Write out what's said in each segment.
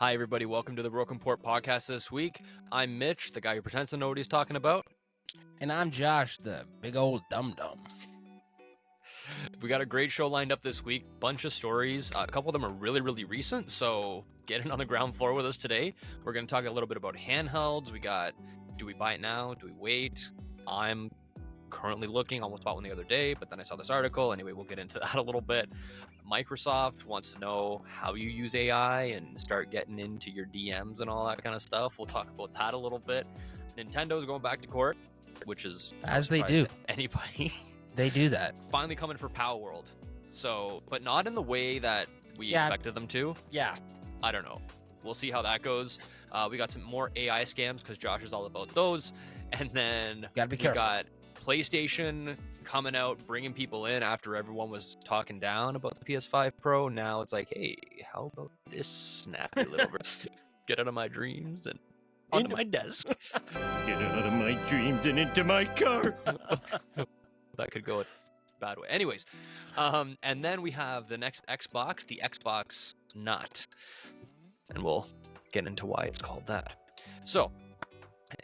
Hi, everybody. Welcome to the Broken Port Podcast this week. I'm Mitch, the guy who pretends to know what he's talking about. And I'm Josh, the big old dum-dum. We got a great show lined up this week. Bunch of stories. A couple of them are really, really recent, so get in on the ground floor with us today. We're going to talk a little bit about handhelds. We got, do we buy it now? Do we wait? I'm currently looking. Almost bought one the other day, but then I saw this article. Anyway, we'll get into that a little bit. Microsoft wants to know how you use AI and start getting into your DMs and all that kind of stuff. We'll talk about that a little bit. Nintendo's going back to court, which is as they do. Anybody. They do that. Finally coming for Palworld. So, but not in the way that we expected them to. Yeah. I don't know. We'll see how that goes. We got some more AI scams because Josh is all about those. And then gotta be careful. We got PlayStation coming out, bringing people in after everyone was talking down about the PS5 Pro. Now it's like, hey, how about this snappy little get out of my dreams and onto my desk. Get out of my dreams and into my car. That could go a bad way. Anyways, and then we have the next Xbox, the Xbox Nut. And we'll get into why it's called that. So,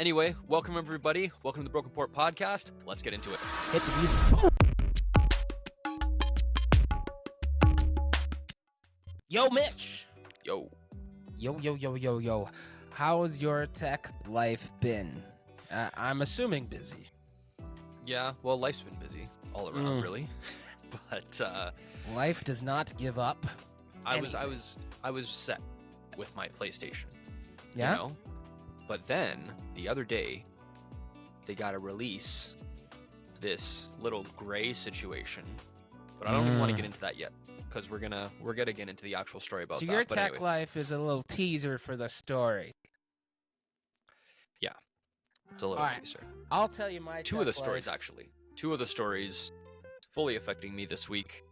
anyway, welcome everybody. Welcome to the Broken Port Podcast. Let's get into it. Hit the music. Yo, Mitch. Yo. Yo. How's your tech life been? I'm assuming busy. Yeah, well, life's been busy all around, really. But life does not give up. I was set with my PlayStation. Yeah. You know? But then the other day, they got to release this little gray situation. But I don't even want to get into that yet because we're gonna get into the actual story about that. So your but tech anyway. life is a little teaser for the story. Yeah, it's a little teaser. I'll tell you my Two of the stories, actually. Two of the stories fully affecting me this week.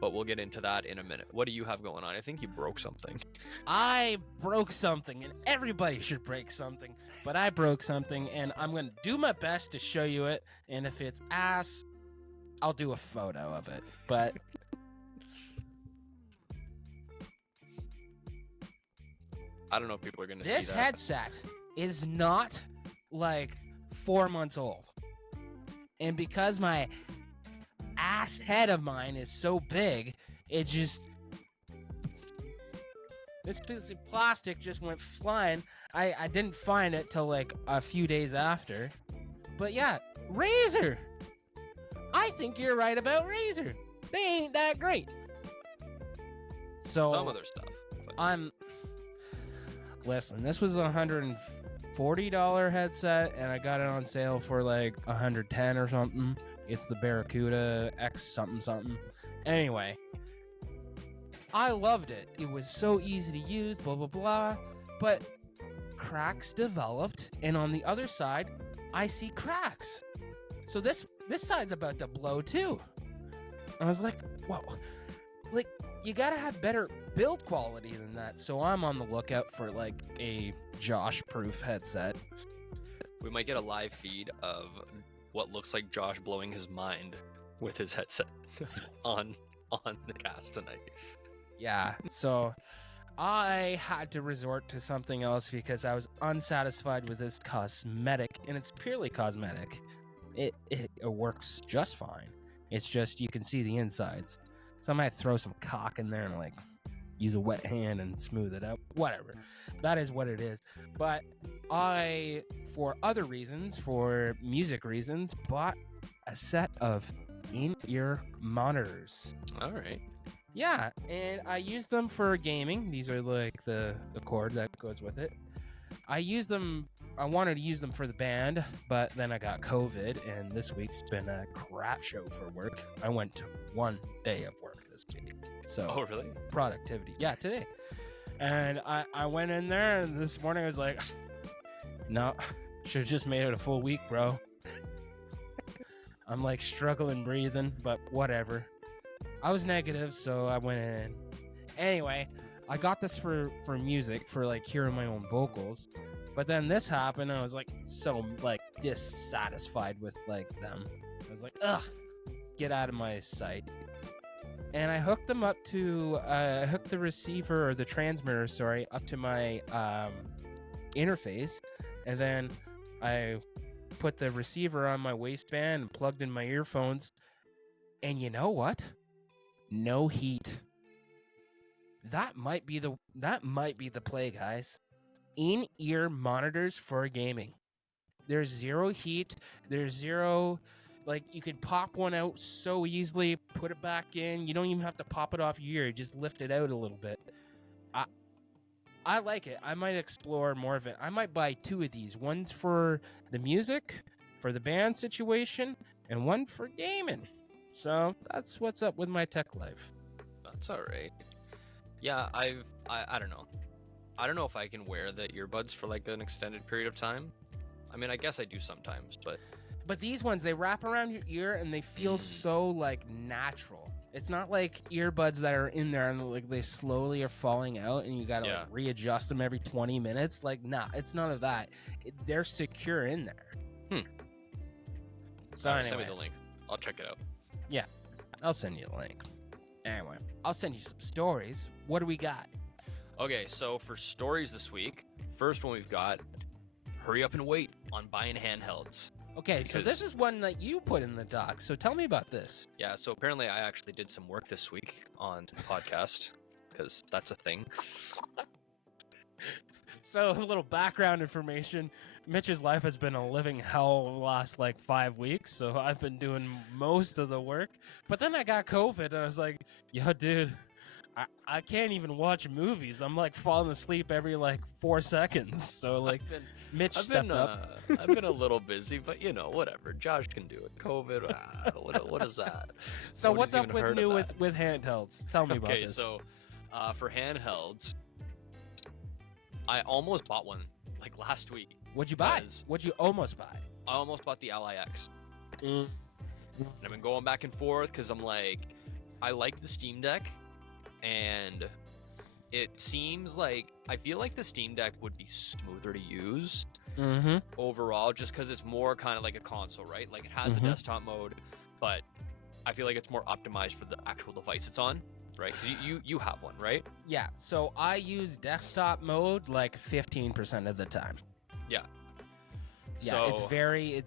But we'll get into that in a minute. What do you have going on? I think you broke something. I broke something, and everybody should break something. But I broke something, and I'm going to do my best to show you it. And if it's ass, I'll do a photo of it. But I don't know if people are going to see that. This headset is not like 4 months old. And because my ass head of mine is so big, it just... This piece of plastic just went flying. I didn't find it till like a few days after. But yeah, Razer! I think you're right about Razer. They ain't that great. So some other stuff. But... Listen, this was a $140 headset, and I got it on sale for like $110 or something. It's the Barracuda X something. Anyway, I loved it. It was so easy to use, blah, blah, blah. But cracks developed, and on the other side, I see cracks. So this side's about to blow too. I was like, whoa. Like, you gotta have better build quality than that. So I'm on the lookout for like a Josh-proof headset. We might get a live feed of what looks like Josh blowing his mind with his headset on the cast tonight. Yeah, so I had to resort to something else because I was unsatisfied with this cosmetic, and it's purely cosmetic. It works just fine. It's just you can see the insides. So I might throw some cock in there and like use a wet hand and smooth it out. Whatever. That is what it is. But I, for other reasons, for music reasons, bought a set of in-ear monitors. All right. Yeah, and I use them for gaming. These are like the cord that goes with it. I wanted to use them for the band, but then I got COVID, and this week's been a crap show for work. I went to 1 day of work this week. So, oh, really? Productivity. Yeah, today. And I went in there, and this morning I was like, no, should have just made it a full week, bro. I'm like struggling breathing, but whatever. I was negative, so I went in. Anyway, I got this for music, for like hearing my own vocals. But then this happened, and I was like so like dissatisfied with like them. I was like, ugh, get out of my sight. and I hooked them up to hooked the receiver or the transmitter, sorry, up to my interface, and then I put the receiver on my waistband and plugged in my earphones. And you know what? No heat. That might be the play, guys. In-ear monitors for gaming. There's zero heat. There's zero, like, you could pop one out so easily, put it back in. You don't even have to pop it off your ear. Just lift it out a little bit. I like it. I might explore more of it. I might buy 2 of these. One's for the music, for the band situation, and one for gaming. So that's what's up with my tech life. That's all right. Yeah, I don't know. I don't know if I can wear the earbuds for like an extended period of time. I mean, I guess I do sometimes, but these ones, they wrap around your ear and they feel so like natural. It's not like earbuds that are in there and like they slowly are falling out and you gotta like readjust them every 20 minutes. Like, nah, it's none of that. They're secure in there. So anyway, send me the link. I'll check it out. Yeah, I'll send you a link. Anyway, I'll send you some stories. What do we got? Okay, so for stories this week, first one we've got, hurry up and wait on buying handhelds. Okay, so this is one that you put in the doc, so tell me about this. Yeah, so apparently I actually did some work this week on the podcast, because that's a thing. So, a little background information. Mitch's life has been a living hell the last, 5 weeks, so I've been doing most of the work. But then I got COVID, and I was like, yo, dude, I can't even watch movies. I'm, falling asleep every, 4 seconds. So, Mitch stepped up. I've been a little busy, but, whatever. Josh can do it. COVID, what is that? So, what's up with new with handhelds? Tell me about this. Okay, so for handhelds, I almost bought one, last week. What'd you buy? What'd you almost buy? I almost bought the LIX. And I've been going back and forth because I'm I like the Steam Deck, and it seems I feel like the Steam Deck would be smoother to use overall, just because it's more kind of like a console, right? It has the desktop mode, but I feel like it's more optimized for the actual device it's on, right? 'Cause you have one, right? Yeah, so I use desktop mode 15% of the time. Yeah. Yeah, so, it's very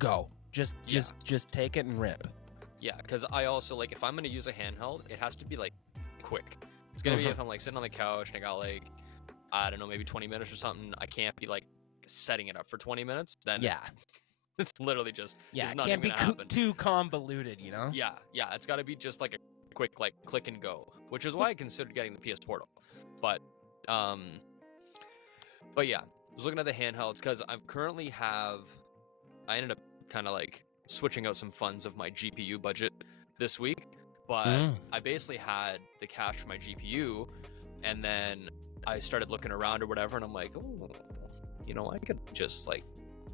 go. Just take it and rip. Yeah, because I also if I'm gonna use a handheld, it has to be quick. It's gonna be if I'm sitting on the couch and I got I don't know, maybe 20 minutes or something. I can't be setting it up for 20 minutes. Then it's literally just it not can't even be gonna happen. Too convoluted, Yeah, it's got to be just a quick click and go, which is why I considered getting the PS Portal. But yeah, I was looking at the handhelds because I ended up kind of switching out some funds of my GPU budget this week, but I basically had the cash for my GPU, and then I started looking around or whatever, and I'm like, oh, I could just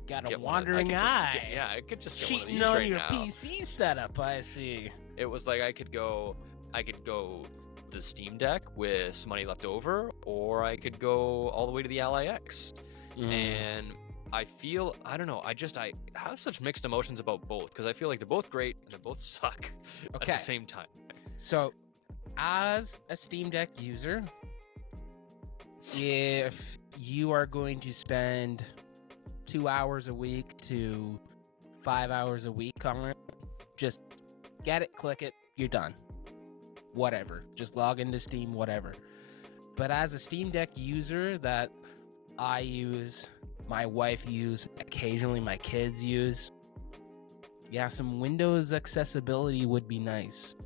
got a wandering eye. I could just get cheating one of these on right your now. PC setup. I see. It was I could go the Steam Deck with some money left over, or I could go all the way to the LIX. And I feel, I don't know, I have such mixed emotions about both, because I feel they're both great and they both suck at the same time. So, as a Steam Deck user, if you are going to spend 2 hours a week to 5 hours a week on it, just get it, click it, you're done. Whatever. Just log into Steam, whatever. But as a Steam Deck user that I use, my wife use, occasionally my kids use, some Windows accessibility would be nice.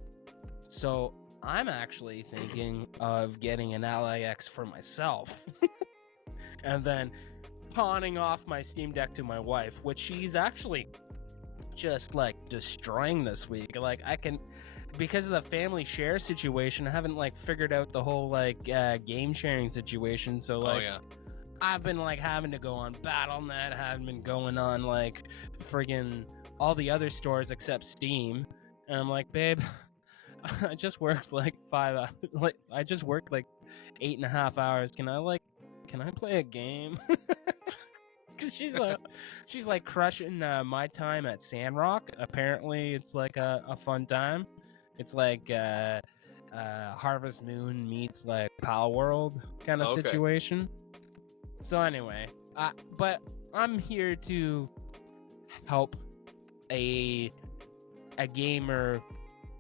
So I'm actually thinking of getting an LIX for myself and then pawning off my Steam Deck to my wife, which she's actually just destroying this week. I can, because of the family share situation, I haven't figured out the whole game sharing situation. So I've been having to go on BattleNet, haven't been going on friggin' all the other stores except Steam, and I'm babe, I just worked 5 hours, I just worked 8.5 hours. Can I play a game? she's like crushing my time at Sandrock. Apparently, it's like a fun time. It's like Harvest Moon meets like Palworld kind of Okay. situation. So anyway, but I'm here to help a gamer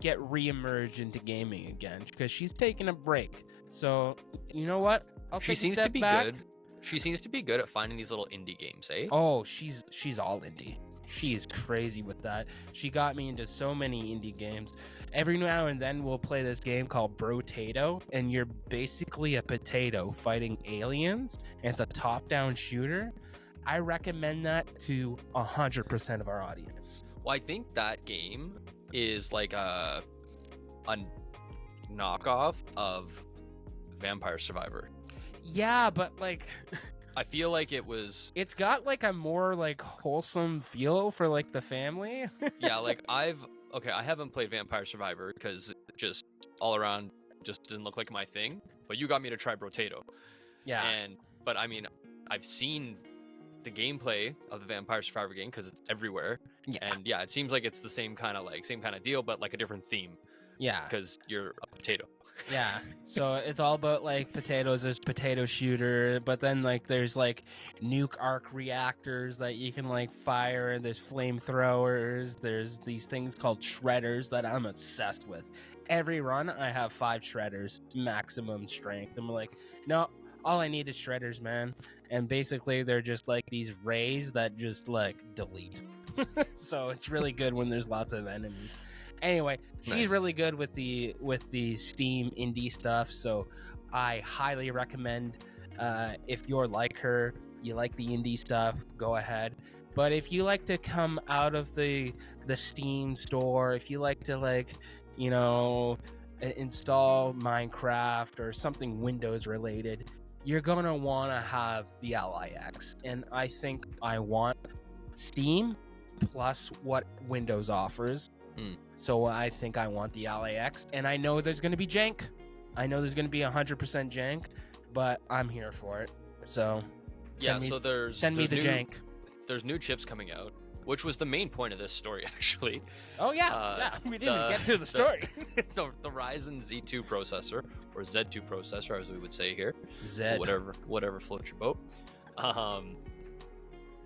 get re-emerged into gaming again because she's taking a break. So you know what? She seems to be good. She seems to be good at finding these little indie games, eh? Oh, she's all indie. She is crazy with that. She got me into so many indie games. Every now and then we'll play this game called Brotato, and you're basically a potato fighting aliens, and it's a top-down shooter. I recommend that to 100% of our audience. Well, I think that game is like a knockoff of Vampire Survivor. Yeah, but like I feel like it's got like a more like wholesome feel for like the family. yeah, like I haven't played Vampire Survivor because just all around just didn't look like my thing. But you got me to try Brotato. Yeah. But I mean, I've seen the gameplay of the Vampire Survivor game because it's everywhere. Yeah. And yeah, it seems like it's the same kind of deal, but like a different theme. Yeah. Because you're a potato. Yeah, so it's all about like potatoes. There's potato shooter, but then like there's like nuke arc reactors that you can like fire, and there's flamethrowers. There's these things called shredders that I'm obsessed with. Every run I have 5 shredders, maximum strength. I'm like, no, all I need is shredders, man. And basically they're just like these rays that just like delete. So it's really good when there's lots of enemies. Anyway, she's Nice. really good with the Steam indie stuff, so I highly recommend if you're like her, you like the indie stuff, go ahead. But if you like to come out of the Steam store, if you like to like, you know, install Minecraft or something Windows related, you're gonna want to have the LIX, and I think I want Steam plus what Windows offers. So I think I want the LAX, and I know there's going to be jank. I know there's going to be 100% jank, but I'm here for it. So send me the jank. There's new chips coming out, which was the main point of this story, actually. Oh yeah, we didn't even get to the story. The Ryzen Z2 processor, or Z2 processor, as we would say here. Z. Whatever floats your boat.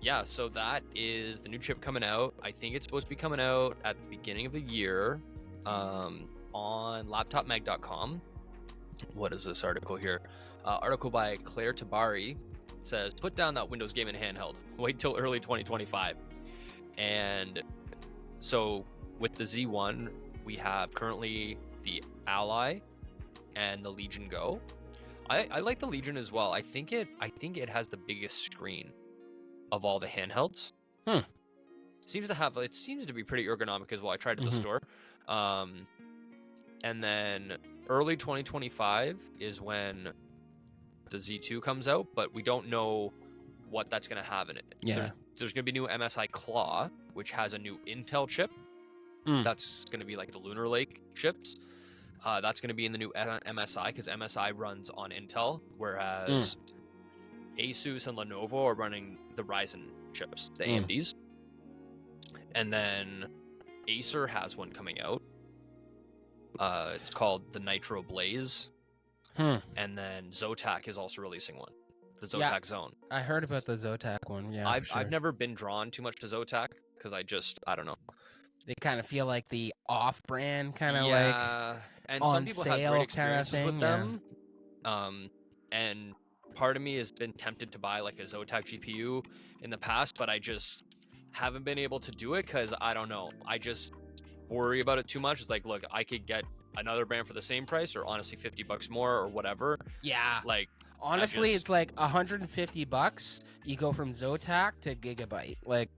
Yeah, so that is the new chip coming out. I think it's supposed to be coming out at the beginning of the year on laptopmag.com. What is this article here? Article by Claire Tabari says, put down that Windows gaming handheld. Wait till early 2025. And so with the Z1, we have currently the Ally and the Legion Go. I like the Legion as well. I think it has the biggest screen of all the handhelds. It seems to be pretty ergonomic as well. I tried at the store. And then early 2025 is when the Z2 comes out, but we don't know what that's going to have in it. Yeah. There's going to be new MSI Claw, which has a new Intel chip. That's going to be like the Lunar Lake chips. That's going to be in the new MSI because MSI runs on Intel, whereas Asus and Lenovo are running the Ryzen chips, the AMDs. And then Acer has one coming out. It's called the Nitro Blaze. And then Zotac is also releasing one, the Zotac Zone. I heard about the Zotac one. Yeah, I've never been drawn too much to Zotac because I don't know. They kind of feel like the off-brand kind of and on some people have sale great kinda experiences thing, with them. And part of me has been tempted to buy like a Zotac GPU in the past, but I just haven't been able to do it because I don't know. I just worry about it too much. It's like, look, I could get another brand for the same price, or honestly $50 more, or whatever. Yeah. Like, honestly, it's like $150. You go from Zotac to Gigabyte. Like,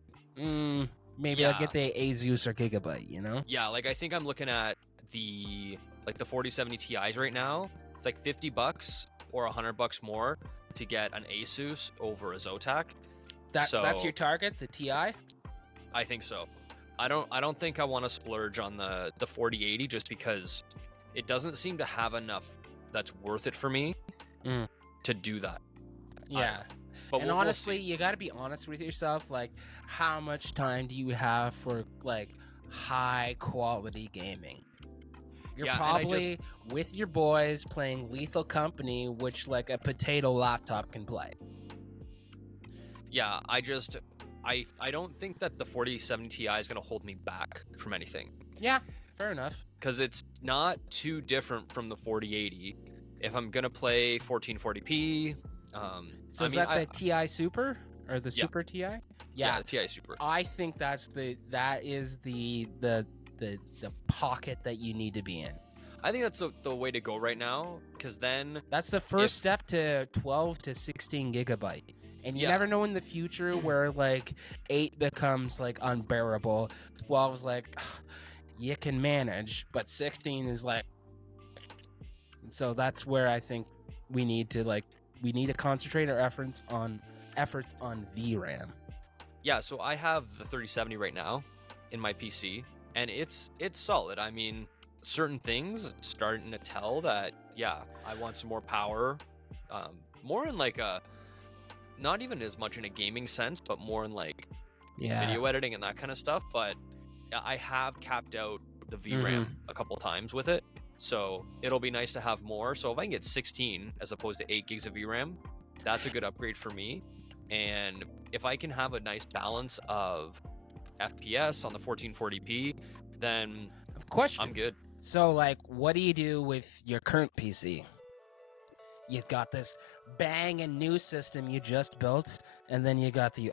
maybe I'll get the Asus or Gigabyte. You know? Yeah. Like, I think I'm looking at the 4070 Ti's right now. It's like $50 or $100 more to get an Asus over a Zotac. That's your target, the Ti? I think so. I don't think I want to splurge on the 4080 just because it doesn't seem to have enough that's worth it for me to do that. Yeah. But And we'll honestly, see. you got to be honest with yourself. Like, how much time do you have for like high quality gaming? You're Yeah, and probably with your boys playing Lethal Company, which like a potato laptop can play. Yeah, I don't think that the 4070 Ti is going to hold me back from anything, Yeah, fair enough. because it's not too different from the 4080. If I'm going to play 1440p, So I is mean, that the Ti Super or the Yeah. Super Ti? yeah, the Ti Super. I think that is the pocket that you need to be in. I think that's the way to go right now, because then, That's the first If- step to 12 to 16 gigabyte. And you Yeah. never know in the future where like 8 becomes like unbearable. 12 is like you can manage, but 16 is like, so that's where I think we need to concentrate our efforts on VRAM. yeah, so I have the 3070 right now in my PC, and it's solid. I mean, certain things it's starting to tell that, yeah, I want some more power, more in like a, not even as much in a gaming sense, but more in like video editing and that kind of stuff. But I have capped out the VRAM a couple times with it, so it'll be nice to have more. So if I can get 16 as opposed to 8 gigs of VRAM, that's a good upgrade for me. And if I can have a nice balance of FPS on the 1440p, then Question. I'm good. So, like, what do you do with your current PC? You got this banging new system you just built, and then you got the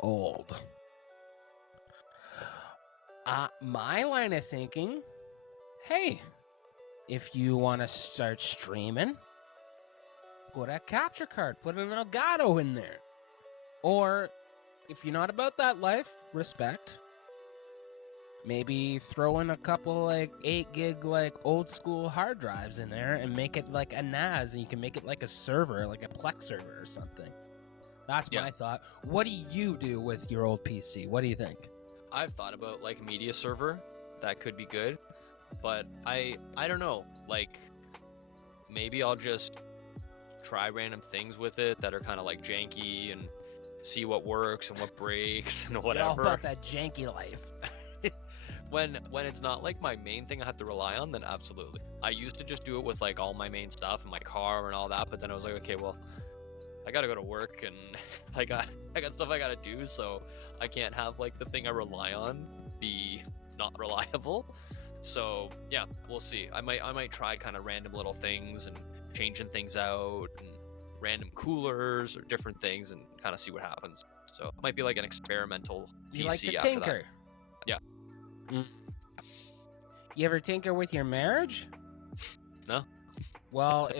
old. My line of thinking, hey, if you want to start streaming, put a capture card, put an Elgato in there. Or, if you're not about that life, respect. Maybe throw in a couple like 8 gig like old school hard drives in there and make it like a NAS, and you can make it like a server, like a Plex server or something. That's Yeah. my thought. What do you do with your old PC? What do you think? I've thought about like a media server. That could be good. But I don't know. Like, maybe I'll just try random things with it that are kind of like janky and see what works and what breaks and You're all whatever. about that janky life. When it's not like my main thing I have to rely on, then absolutely. I used to just do it with like all my main stuff in my car and all that, but then I was like, okay, well, I gotta go to work and I got stuff I gotta do, so I can't have like the thing I rely on be not reliable. So yeah, we'll see. I might try kind of random little things and changing things out and random coolers or different things and kind of see what happens. So it might be like an experimental PC You like to after tinker? Yeah. You ever tinker with your marriage? No. Well,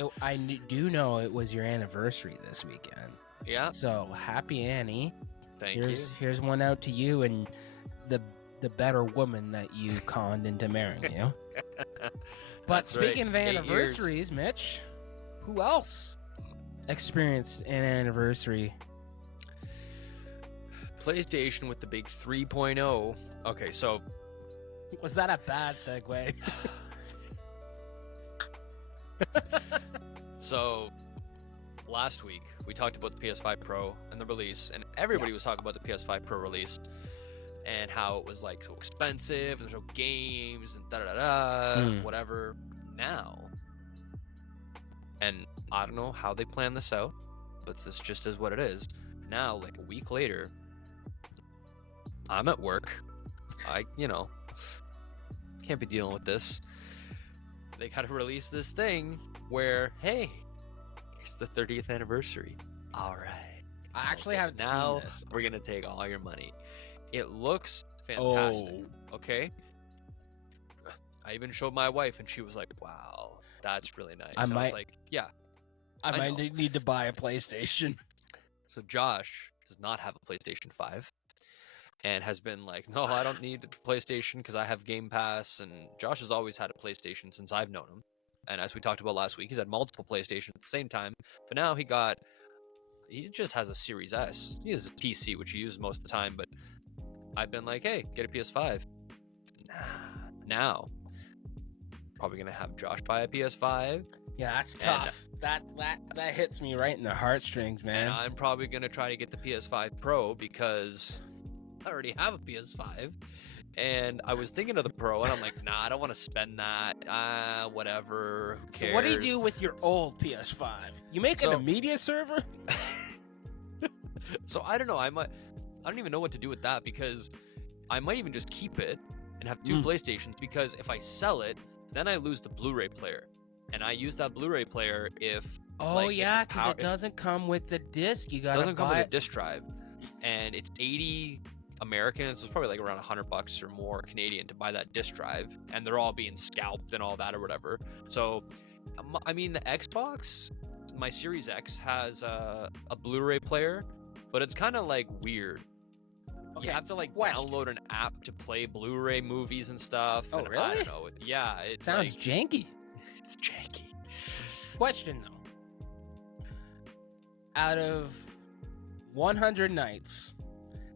do know it was your anniversary this weekend. that. Yeah, So happy Annie. thank you. Here's one out to you and the better woman that you conned into marrying you. But That's right, speaking of 8 years. anniversaries, Mitch, who else experienced an anniversary? PlayStation with the big 3.0. Okay, so Was that a bad segue? So last week we talked about the PS5 Pro and the release, and everybody was talking about the PS5 Pro release and how it was like so expensive, there's no games and da da da, whatever. Now, and I don't know how they plan this out, but this just is what it is. Now, like a week later, I'm at work. I can't be dealing with this. They gotta release this thing where, hey, it's the 30th anniversary. All right. I actually haven't Now seen this. we're gonna take all your money. It looks fantastic. Okay. I even showed my wife, and she was like, "Wow, that's really nice." I I might- was like, "Yeah." I I might know. need to buy a PlayStation. So Josh does not have a PlayStation 5, and has been like, "No, I don't need a PlayStation because I have Game Pass." And Josh has always had a PlayStation since I've known him. And as we talked about last week, he's had multiple PlayStations at the same time. But now he just has a Series S. He has a PC, which he uses most of the time. But I've been like, hey, get a PS5. Nah. Now, probably going to have Josh buy a PS5. Yeah, that's And- tough. That hits me right in the heartstrings, man. And I'm probably gonna try to get the PS5 Pro because I already have a PS5. And I was thinking of the Pro, and I'm like, nah, I don't want to spend that. Whatever. Who cares? So what do you do with your old PS5? You make it a So- media server? So I don't know. I don't even know what to do with that because I might even just keep it and have two PlayStations because if I sell it, then I lose the Blu-ray player, and I use that Blu-ray player if Oh like, if yeah, the because power- it doesn't come with the disc. You it gotta doesn't come buy with it. a disc drive, and it's 80 American, so it's probably like around $100 or more Canadian to buy that disc drive, and they're all being scalped and all that or whatever. So, I mean, the Xbox, my Series X has a Blu-ray player, but it's kind of like weird. Okay, You have to like question. download an app to play Blu-ray movies and stuff. Oh, and I really? don't know. Yeah, it Sounds like, janky. it's janky. Question though. Out of 100 nights,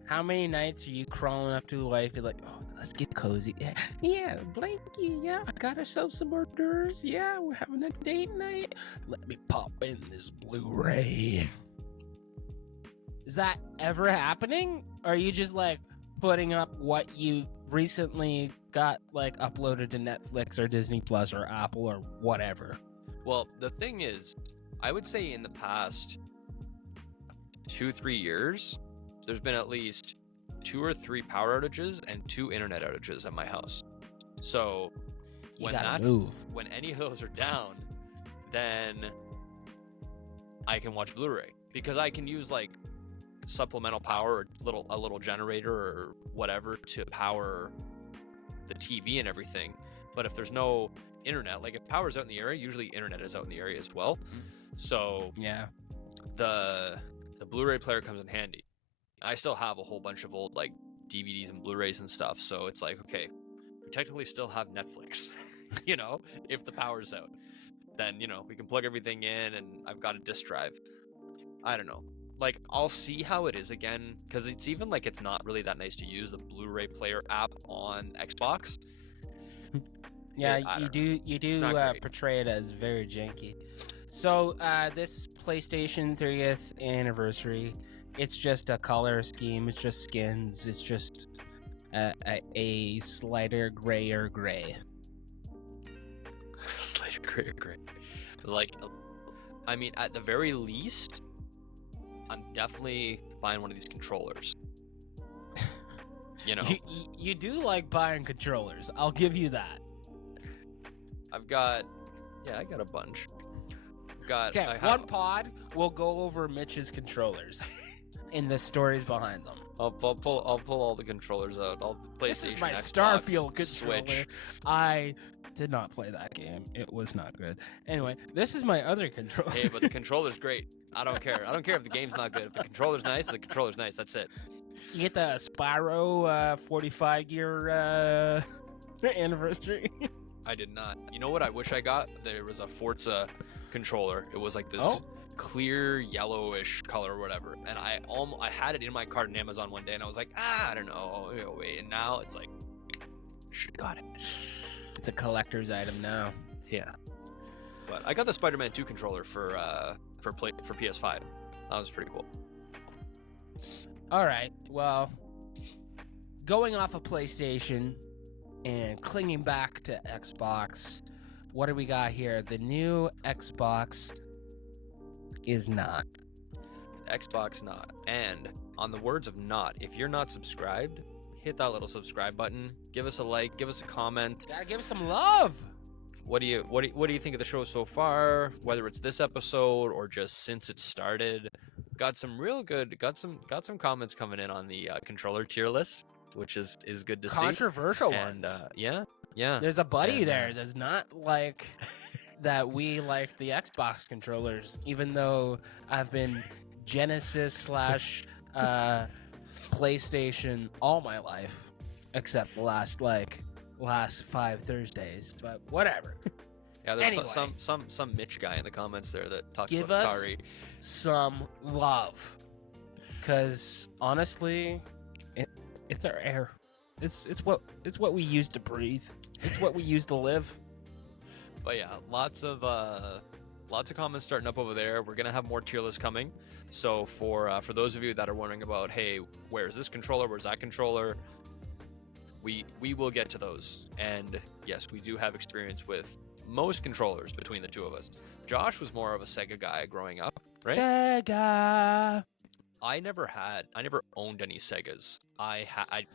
how many nights are you crawling up to the wife? You're like, oh, let's get cozy. Yeah, Blanky. Yeah, I got ourselves some hors d'oeuvres. Yeah, we're having a date night. Let me pop in this Blu-ray. Is that ever happening? Or are you just like putting up what you recently got like uploaded to Netflix or Disney Plus or Apple or whatever? Well, the thing is, I would say in the past 2-3 years, there's been at least 2 or 3 power outages and 2 internet outages at my house. So You when gotta that's move. when any of those are down, then I can watch Blu-ray because I can use like supplemental power or a little generator or whatever to power the TV and everything. But if there's no internet, like if power's out in the area, usually internet is out in the area as well. So Yeah. the Blu-ray player comes in handy. I still have a whole bunch of old like DVDs and Blu-rays and stuff, so it's like, okay, we technically still have Netflix. You know, if the power's out, then, you know, we can plug everything in, and I've got a disc drive. I don't know. Like, I'll see how it is again, because it's even like it's not really that nice to use the Blu-ray player app on Xbox. Yeah, I you don't do you do not great. portray it as very janky. So this PlayStation 30th anniversary, it's just a color scheme. It's just skins. It's just a slighter grayer gray. Slighter gray. Like, I mean, at the very least, I'm definitely buying one of these controllers. You know, You do like buying controllers. I'll give you that. I got a bunch. Okay, I have- one pod will go over Mitch's controllers and the stories behind them. I'll pull all the controllers out. All the PlayStation, This is my Xbox, Starfield controller. Switch. I did not play that game. It was not good. Anyway, this is my other controller. Hey, but the controller's great. I don't care. I don't care if the game's not good. If the controller's nice, the controller's nice. That's it. You get the Spyro 45-year anniversary. I did not. You know what I wish I got? There was a Forza controller. It was like this Oh. clear yellowish color or whatever. And I had it in my cart on Amazon one day, and I was like, I don't know. Wait. And now it's like, should got it. It's a collector's item now. Yeah. But I got the Spider-Man 2 controller for PS5. That was pretty cool. All right. Well, going off of PlayStation and clinging back to Xbox, what do we got here? The new Xbox is not. Xbox not. And on the words of not, if you're not subscribed, hit that little subscribe button. Give us a like. Give us a comment. Gotta give it some love. What do you think of the show so far? Whether it's this episode or just since it started, got some comments coming in on the controller tier list, which is good to see. Controversial And ones. yeah. There's a buddy And, there that's not like that we like the Xbox controllers, even though I've been Genesis / PlayStation all my life, except the last 5 Thursdays. But whatever. Yeah, there's Anyway. some Mitch guy in the comments there that talked Give about us Atari. some love, because honestly, it's our air. It's what we use to breathe. It's what we use to live. But yeah, lots of Lots of comments starting up over there. We're gonna have more tier lists coming. So for those of you that are wondering about, hey, where's this controller? Where's that controller? We will get to those. And yes, we do have experience with most controllers between the two of us. Josh was more of a Sega guy growing up, right? Sega. I never owned any Segas. I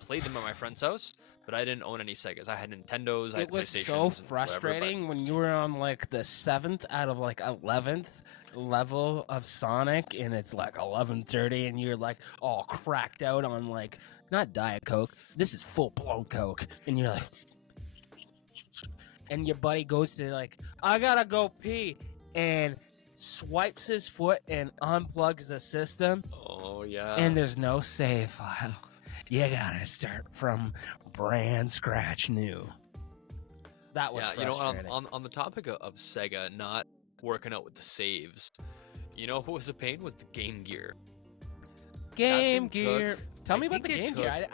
played them at my friend's house, but I didn't own any Segas. I had Nintendos, I had It was PlayStations. so and frustrating when you were on like the 7th out of like 11th level of Sonic, and it's like 11:30, and you're like all cracked out on like not Diet Coke. This is full blown Coke, and you're like, and your buddy goes to like, I gotta go pee, and swipes his foot and unplugs the system. Oh yeah. And there's no save file. You gotta start from brand scratch new. That was frustrating. On the topic of Sega not working out with the saves, you know who was a pain was the Game Gear. Game Gear. Tell me about the Game Gear.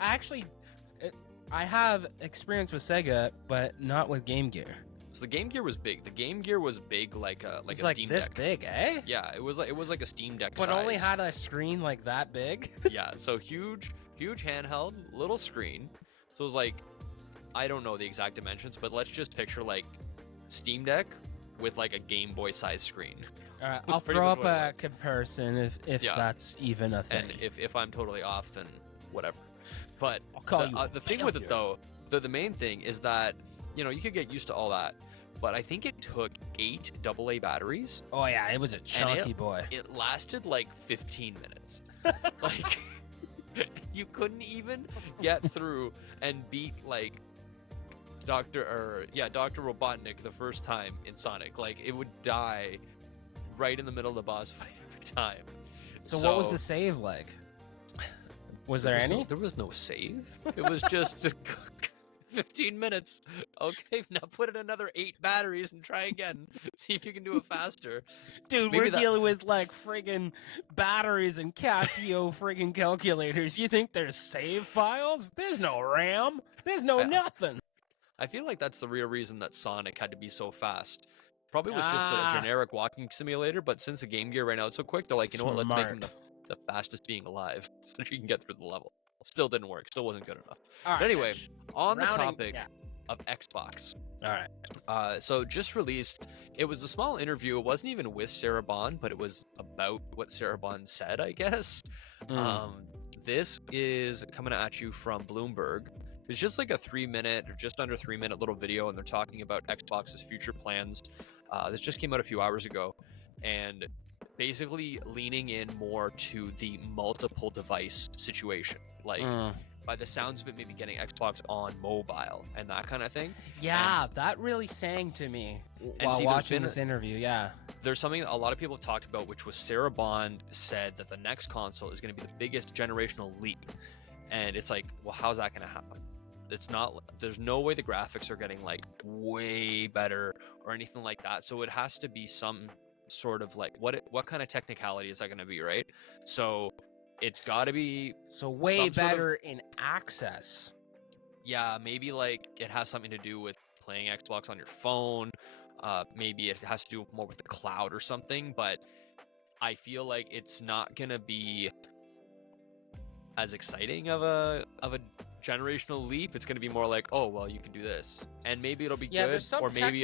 I have experience with Sega, but not with Game Gear. So the Game Gear was big. The Game Gear was big like a Steam this Deck. Big, eh? Yeah, it was like a Steam Deck but size. Only had a screen like that big. Yeah, so huge handheld, little screen. So it was like, I don't know the exact dimensions, but let's just picture like Steam Deck with like a Game Boy size screen. All right, I'll throw up a comparison if that's even a thing. And if I'm totally off, then whatever. But I'll call you the thing with it though, the main thing is that, you know, you could get used to all that, but I think it took 8 AA batteries. Oh yeah, it was a chunky boy. It lasted like 15 minutes. Like, you couldn't even get through and beat like Dr. Robotnik the first time in Sonic. Like, it would die right in the middle of the boss fight every time. So what was the save like? Was there any? There was no save. It was just 15 minutes. Okay, now put in another 8 batteries and try again. See if you can do it faster. Dude, we're dealing with like friggin' batteries and Casio friggin' calculators. You think there's save files? There's no RAM. There's no nothing. I feel like that's the real reason that Sonic had to be so fast. Probably was just a generic walking simulator, but since the Game Gear right now it's so quick, they're like, you know what, let's make him the fastest being alive so you can get through the level. Still didn't work. Still wasn't good enough. But anyway, on the topic of Xbox. All right. So just released, it was a small interview. It wasn't even with Sarah Bond, but it was about what Sarah Bond said, I guess. This is coming at you from Bloomberg. It's just like a 3-minute or just under 3-minute little video, and they're talking about Xbox's future plans. This just came out a few hours ago, and basically leaning in more to the multiple device situation. Like, by the sounds of it, maybe getting Xbox on mobile and that kind of thing. Yeah, that really sang to me while watching this interview, yeah. There's something a lot of people have talked about, which was Sarah Bond said that the next console is going to be the biggest generational leap. And it's like, well, how's that going to happen? It's not, there's no way the graphics are getting like way better or anything like that. So it has to be some sort of like, what kind of technicality is that going to be, right? So it's got to be way better in access. Yeah, maybe like it has something to do with playing Xbox on your phone. Maybe it has to do more with the cloud or something, but I feel like it's not going to be as exciting of a generational leap. It's going to be more like, oh, well, you can do this, and maybe it'll be good, or maybe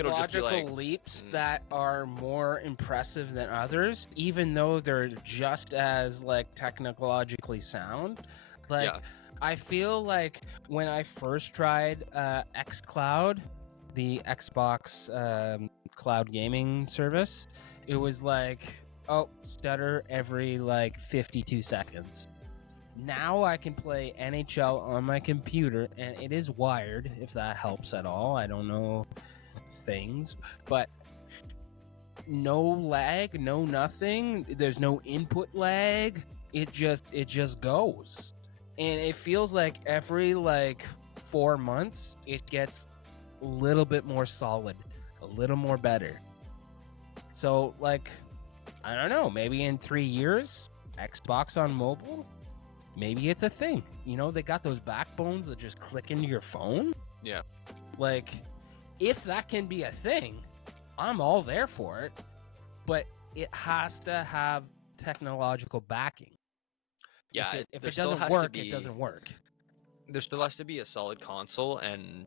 it'll just be like leaps that are more impressive than others, even though they're just as like technologically sound. Like, I feel like when I first tried xCloud, the Xbox cloud gaming service, it was like, oh, stutter every like 52 seconds. Now I can play NHL on my computer, and it is wired, if that helps at all. I don't know things, but no lag, no nothing. There's no input lag. It just goes. And it feels like every like 4 months, it gets a little bit more solid, a little more better. So like, I don't know, maybe in 3 years, Xbox on mobile, maybe it's a thing. You know, they got those backbones that just click into your phone. Yeah. Like, if that can be a thing, I'm all there for it. but it has to have technological backing. Yeah, If there it still doesn't has to work, be, it doesn't work. There still has to be a solid console, and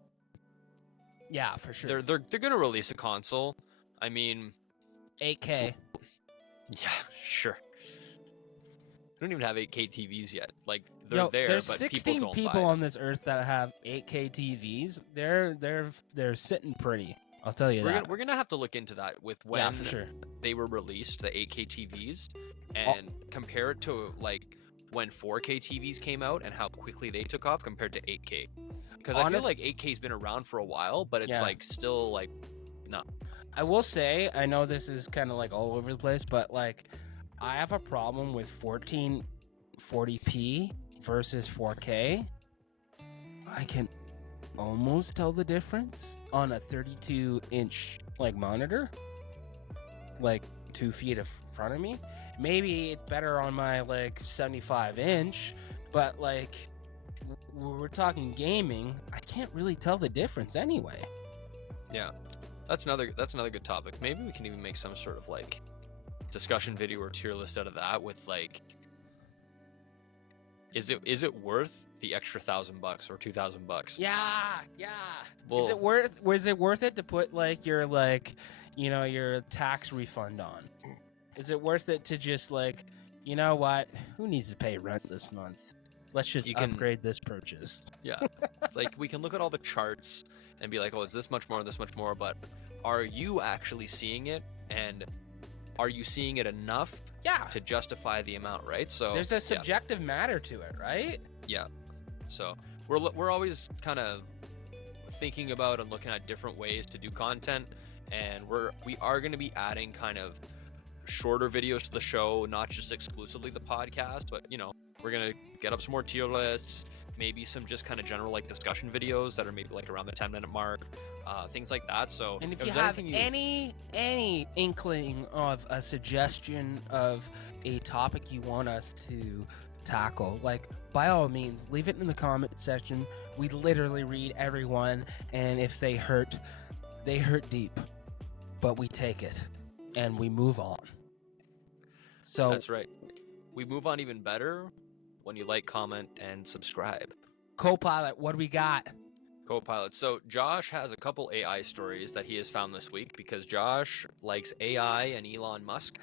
Yeah, for sure. they're gonna release a console. I mean, 8K. yeah, sure. We don't even have 8K TVs yet. Like they're there, there's but 16 people don't people buy on them. this earth that have 8K TVs. They're sitting pretty. I'll tell you that. We're gonna have to look into that with Yeah, when for sure. they were released, the 8K TVs, and compare it to like when 4K TVs came out and how quickly they took off compared to 8K. Because I feel like 8K's been around for a while, but it's like still like no. I will say, I know this is kind of like all over the place, but like I have a problem with 1440p versus 4K. I can almost tell the difference on a 32-inch like monitor, like 2 feet in front of me. Maybe it's better on my like 75-inch, but like we're talking gaming, I can't really tell the difference anyway. Yeah, that's another good topic. Maybe we can even make some sort of like discussion video or tier list out of that with like, is it worth the extra $1,000 or $2,000? Yeah. Well, Was it worth it to put like your your tax refund on? Is it worth it to just like, you know what? Who needs to pay rent this month? Let's just upgrade this purchase. Yeah. It's like we can look at all the charts and be like, oh, it's this much more, but are you actually seeing it? And are you seeing it enough to justify the amount, right? So there's a subjective matter to it, right? Yeah. So we're always kind of thinking about and looking at different ways to do content, and we are going to be adding kind of shorter videos to the show, not just exclusively the podcast, but we're going to get up some more tier lists, maybe some just kind of general like discussion videos that are maybe like around the 10-minute mark, things like that. So and if you have any inkling of a suggestion of a topic you want us to tackle, like by all means leave it in the comment section. We literally read everyone, and if they hurt deep, but we take it and we move on. So that's right, we move on even better when you like, comment, and subscribe. Copilot, what do we got? Copilot. So Josh has a couple AI stories that he has found this week because Josh likes AI and Elon Musk,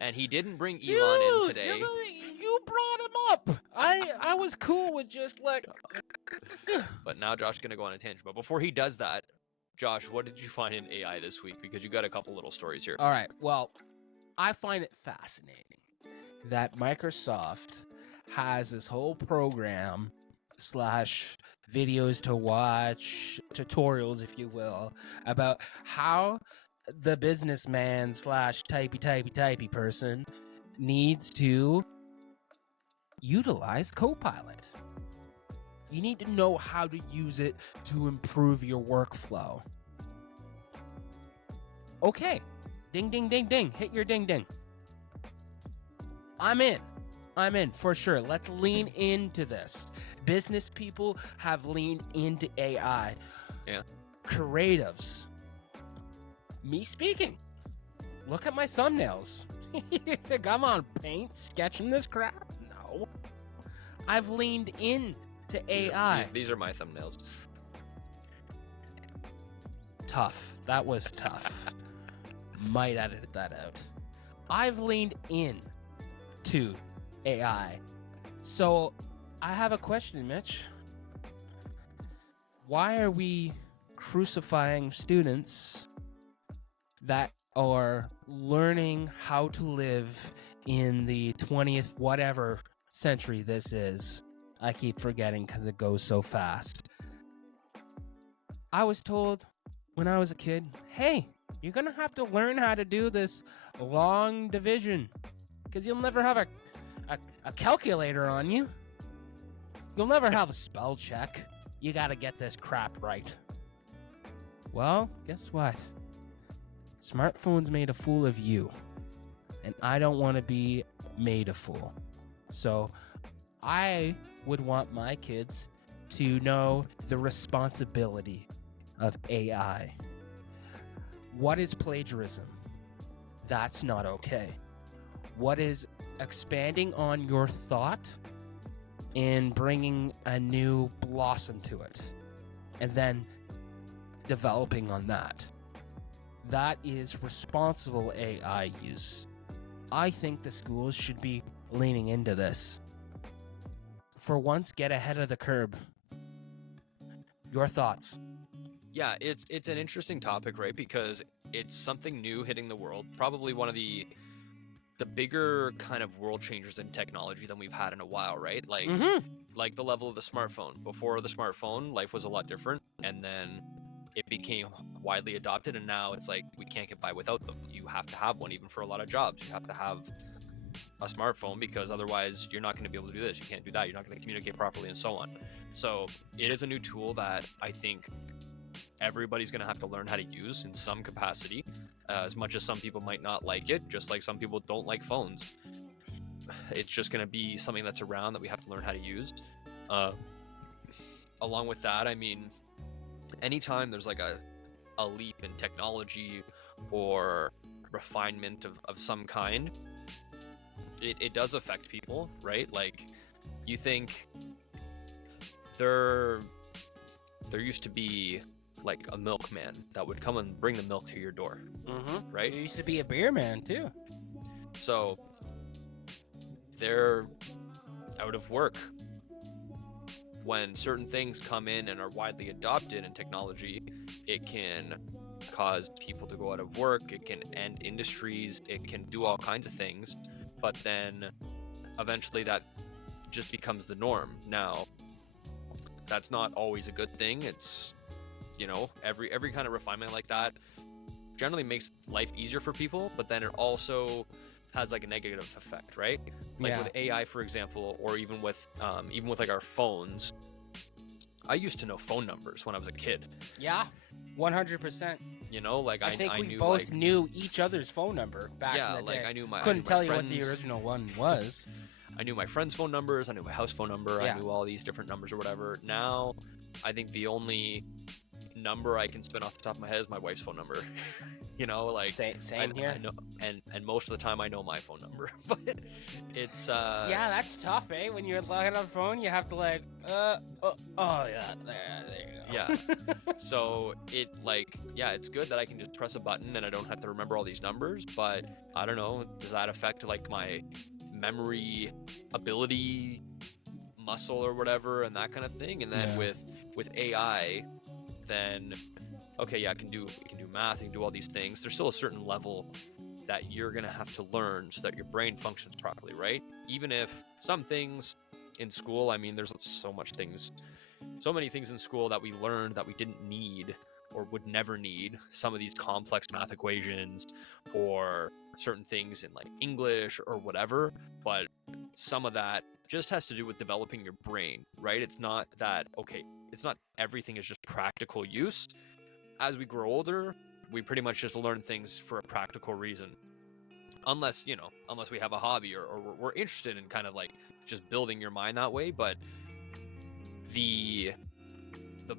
and he didn't bring Elon in today. You brought him up. I was cool with just like. But now Josh is gonna go on a tangent. But before he does that, Josh, what did you find in AI this week? Because you got a couple little stories here. All right. Well, I find it fascinating that Microsoft has this whole program / videos to watch, tutorials, if you will, about how the businessman / typey person needs to utilize Copilot. You need to know how to use it to improve your workflow. Okay. Ding, ding, ding, ding. Hit your ding, ding. I'm in for sure. Let's lean into this. Business people have leaned into AI. Yeah. Creatives. Me speaking. Look at my thumbnails. You think I'm on Paint sketching this crap? No. I've leaned in to AI. These are my thumbnails. Tough. That was tough. Might edit that out. I've leaned in to AI. So I have a question, Mitch. Why are we crucifying students that are learning how to live in the 20th whatever century this is? I keep forgetting because it goes so fast. I was told when I was a kid, hey, you're going to have to learn how to do this long division because you'll never have a calculator on you. You'll never have a spell check. You got to get this crap right. Well, guess what? Smartphones made a fool of you. And I don't want to be made a fool. So I would want my kids to know the responsibility of AI. What is plagiarism? That's not okay. What is expanding on your thought and bringing a new blossom to it, and then developing on that? That is responsible AI use. I think the schools should be leaning into this. For once, get ahead of the curve. Your thoughts? Yeah, it's an interesting topic, right? Because it's something new hitting the world. Probably one of the bigger kind of world changers in technology than we've had in a while, right? Like the level of the smartphone. Before the smartphone, life was a lot different, and then it became widely adopted, and now it's like we can't get by without them. You have to have one, even for a lot of jobs. You have to have a smartphone, because otherwise you're not going to be able to do this, you can't do that, you're not going to communicate properly, and so on. So it is a new tool that I think everybody's going to have to learn how to use in some capacity, as much as some people might not like it, just like some people don't like phones. It's just going to be something that's around that we have to learn how to use. Along with that, I mean, anytime there's like a leap in technology or refinement of some kind, it does affect people, right? Like, you think there used to be like a milkman that would come and bring the milk to your door, right? There used to be a beer man too. So they're out of work. When certain things come in and are widely adopted in technology, it can cause people to go out of work, it can end industries, it can do all kinds of things, but then eventually that just becomes the norm. Now, that's not always a good thing. It's, you know, every kind of refinement like that generally makes life easier for people, but then it also has like a negative effect, right? Like with AI, for example, or even with like our phones. I used to know phone numbers when I was a kid. Yeah, 100%. You know, like I think we knew, both like, knew each other's phone number back in the day. like I knew my couldn't tell you what friends. the original one was. I knew my friends' phone numbers. I knew my house phone number. Yeah. I knew all these different numbers or whatever. Now, I think the only number I can spin off the top of my head is my wife's phone number. You know, like Same here. I know, and most of the time I know my phone number, but it's Yeah, that's tough, eh? When you're logging on the phone, you have to like, yeah, there you go. Yeah. So it's good that I can just press a button and I don't have to remember all these numbers, but I don't know, does that affect like my memory ability muscle or whatever and that kind of thing? And then with AI, then okay, yeah, I can do math, I can do all these things. There's still a certain level that you're gonna have to learn so that your brain functions properly, right? Even if some things in school, I mean, there's so many things in school that we learned that we didn't need or would never need. Some of these complex math equations or certain things in like English or whatever, but some of that just has to do with developing your brain, right? It's not that, okay, it's not everything is just practical use. As we grow older, we pretty much just learn things for a practical reason. Unless we have a hobby or we're interested in kind of like just building your mind that way. But the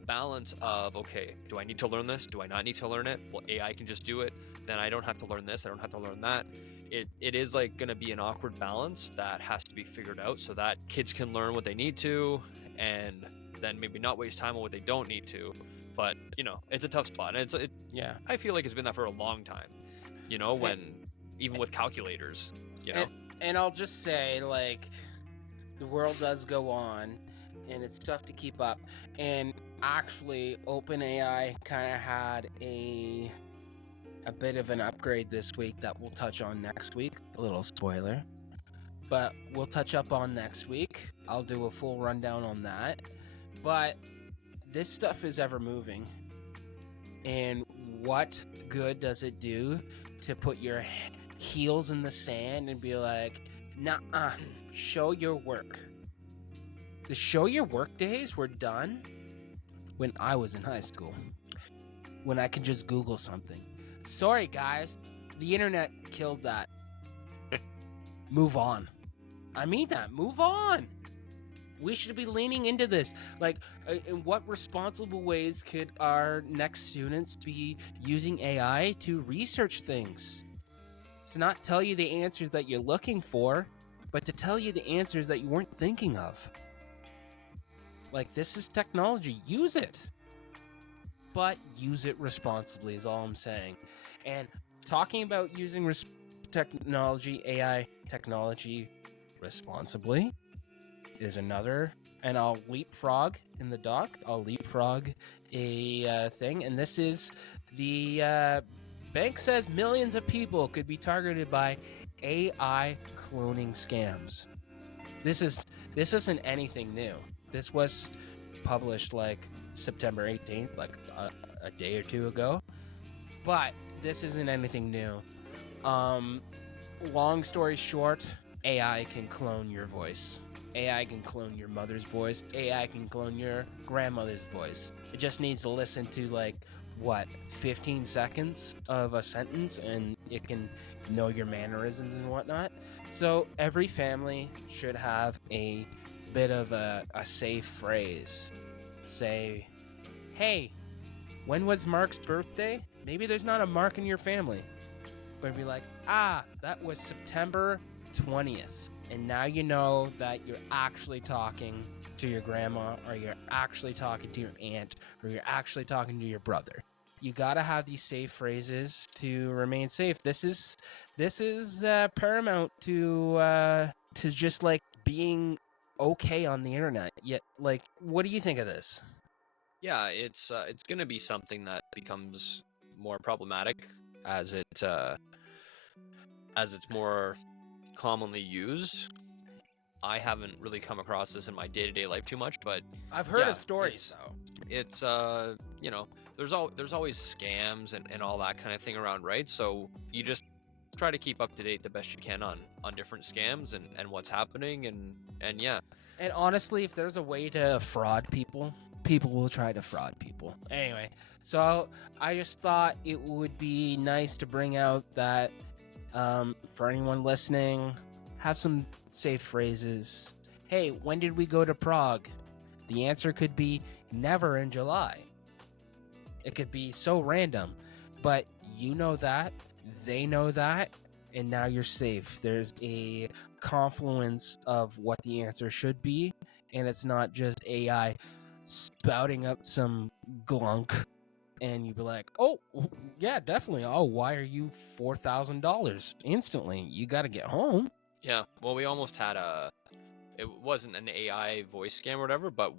balance of, okay, do I need to learn this? Do I not need to learn it? Well, AI can just do it. Then I don't have to learn this. I don't have to learn that. It is like going to be an awkward balance that has to be figured out so that kids can learn what they need to and then maybe not waste time on what they don't need to. But, you know, it's a tough spot. And I feel like it's been that for a long time, you know, even with calculators, you know. And I'll just say, like, the world does go on, and it's tough to keep up. And actually, OpenAI kind of had a bit of an upgrade this week that we'll touch on next week. A little spoiler. But we'll touch up on next week. I'll do a full rundown on that. But this stuff is ever moving, and what good does it do to put your heels in the sand and be like, nah, show your work? The show your work days were done when I was in high school, when I can just Google something. Sorry guys, the internet killed that. Move on. I mean that, move on. We should be leaning into this. Like, in what responsible ways could our next students be using AI to research things? to not tell you the answers that you're looking for, but to tell you the answers that you weren't thinking of. Like, this is technology. Use it. But use it responsibly is all I'm saying. And talking about using technology, AI technology responsibly is another. And I'll leapfrog in the doc. I'll leapfrog a thing. And this is the bank says millions of people could be targeted by AI cloning scams. This isn't anything new. This was published like September 18th, like a day or two ago. But this isn't anything new. Long story short, AI can clone your voice. AI can clone your mother's voice. AI can clone your grandmother's voice. It just needs to listen to 15 seconds of a sentence, and it can know your mannerisms and whatnot. So every family should have a bit of a safe phrase. Say, hey, when was Mark's birthday? Maybe there's not a Mark in your family. But be like, that was September 20th. And now you know that you're actually talking to your grandma, or you're actually talking to your aunt, or you're actually talking to your brother. You gotta have these safe phrases to remain safe. This is paramount to just being okay on the internet. Yet, what do you think of this? Yeah, it's gonna be something that becomes more problematic as it's more commonly used. I haven't really come across this in my day-to-day life too much, but I've heard of stories though. It's there's always scams and all that kind of thing around, right? So you just try to keep up to date the best you can on different scams and what's happening and yeah. And honestly, if there's a way to fraud people will try to fraud people. Anyway, so I just thought it would be nice to bring out that for anyone listening, have some safe phrases. Hey, when did we go to Prague? The answer could be never in July. It could be so random, but you know that, they know that, and now you're safe. There's a confluence of what the answer should be, and it's not just AI spouting up some glunk, and you'd be like, oh, yeah, definitely. Oh, why are you $4,000 instantly? You got to get home. Yeah, well, we almost had it wasn't an AI voice scam or whatever, but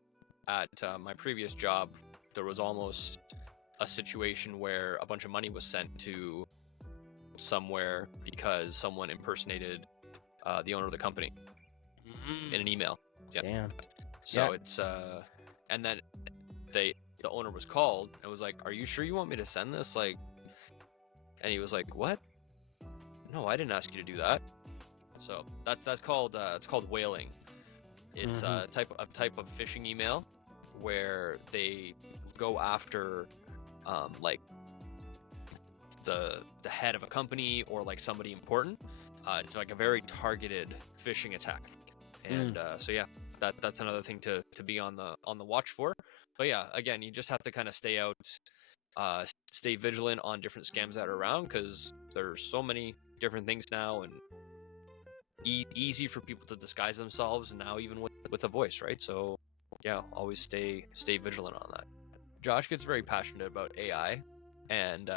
at my previous job, there was almost a situation where a bunch of money was sent to somewhere because someone impersonated the owner of the company in an email. Yeah. Damn. So it's and then the owner was called and was like, "Are you sure you want me to send this?" And he was like, "What? No, I didn't ask you to do that." So that's called it's called whaling. It's a type of phishing email where they go after the head of a company or somebody important. It's a very targeted phishing attack, and so yeah, that's another thing to be on the watch for. But yeah, again, you just have to kind of stay vigilant on different scams that are around, because there's so many different things now, and easy for people to disguise themselves now, even with a voice, right? So yeah, always stay vigilant on that. Josh gets very passionate about AI, and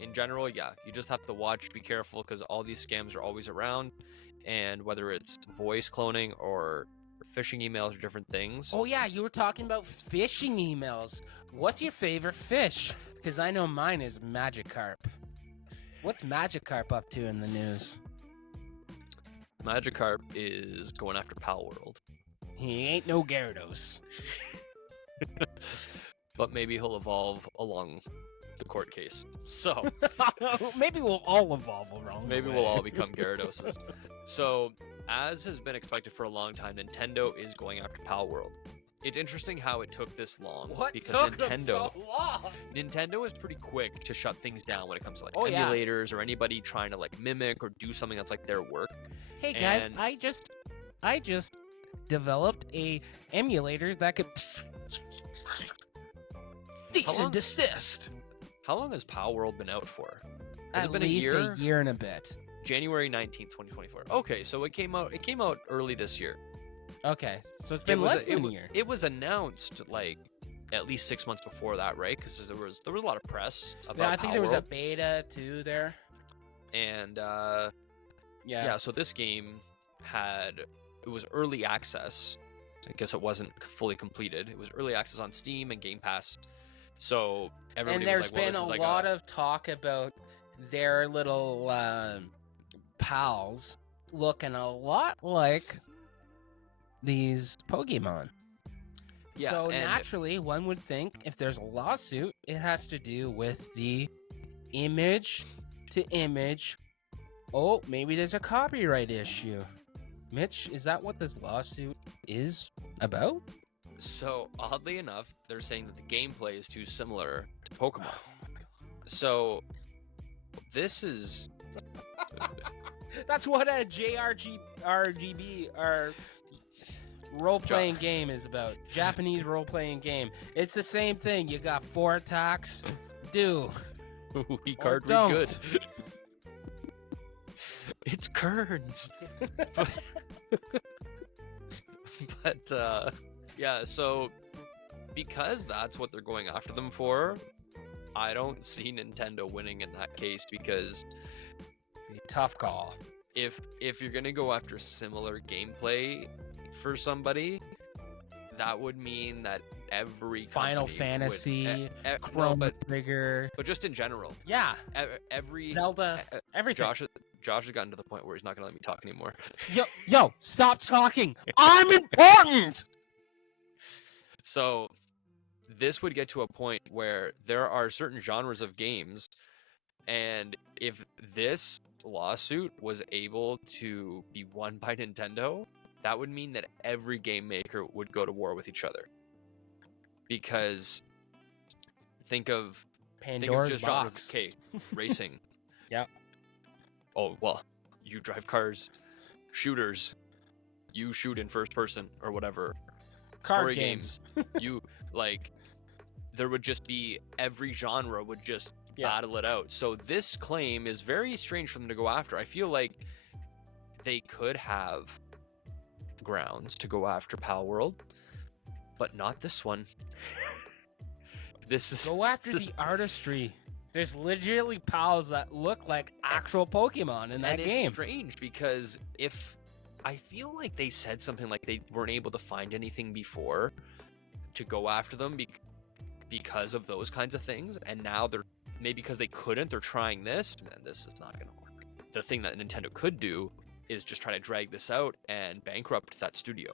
in general, yeah, you just have to watch, be careful, because all these scams are always around, and whether it's voice cloning or phishing emails or different things. Oh yeah, you were talking about phishing emails. What's your favorite fish? Because I know mine is Magikarp. What's Magikarp up to in the news? Magikarp is going after Palworld. He ain't no Gyarados. But maybe he'll evolve along the court case. So maybe we'll all evolve along. Maybe we'll all become Gyarados. So, as has been expected for a long time, Nintendo is going after Palworld. It's interesting how it took this long. What because took them so long? Nintendo is pretty quick to shut things down when it comes to emulators or anybody trying to mimic or do something that's their work. Hey guys, I just developed a emulator that could cease and desist. How long has Palworld been out for? At least a year and a bit. January 19th, 2024. Okay, so it came out early this year. Okay, so it's been less than a year. It was announced like at least 6 months before that, right? Because there was a lot of press about Yeah, I think there was a Palworld. beta too there. And Yeah. so this game it was early access. I guess it wasn't fully completed. It was early access on Steam and Game Pass. So everybody And there's was like, well, been this a is like lot of talk about their little pals looking a lot like these Pokemon. Yeah, So and- naturally, one would think if there's a lawsuit, it has to do with the image to image. Oh, maybe there's a copyright issue. Mitch, is that what this lawsuit is about? So oddly enough, they're saying that the gameplay is too similar to Pokemon. So this is That's what a RGB or role-playing game is about. Japanese role-playing game. It's the same thing. You got 4 attacks. Do. we card read don't. good. It's Kerns. But yeah, so because that's what they're going after them for, I don't see Nintendo winning in that case, because Tough call. if you're gonna go after similar gameplay for somebody, that would mean that every Final company Fantasy, no, Chrono Trigger. but just in general, Yeah, every Zelda, everything. Josh has gotten to the point where he's not gonna let me talk anymore. Yo, stop talking. I'm important. So this would get to a point where there are certain genres of games, and if this lawsuit was able to be won by Nintendo, that would mean that every game maker would go to war with each other. Because think of Pandora's just box. genres. Okay, racing. Yep. Oh well, you drive cars, shooters, you shoot in first person or whatever. Card Story games. you like. There would just be every genre would just Yeah. battle it out. So this claim is very strange for them to go after. I feel like they could have grounds to go after Palworld, but not this one. This is Go after this the is- artistry. There's literally pals that look like actual Pokemon in that and game. it's strange because if I feel like they said something like they weren't able to find anything before to go after them because of those kinds of things, and now they're maybe because they couldn't, they're trying this, and this is not going to work. The thing that Nintendo could do is just try to drag this out and bankrupt that studio.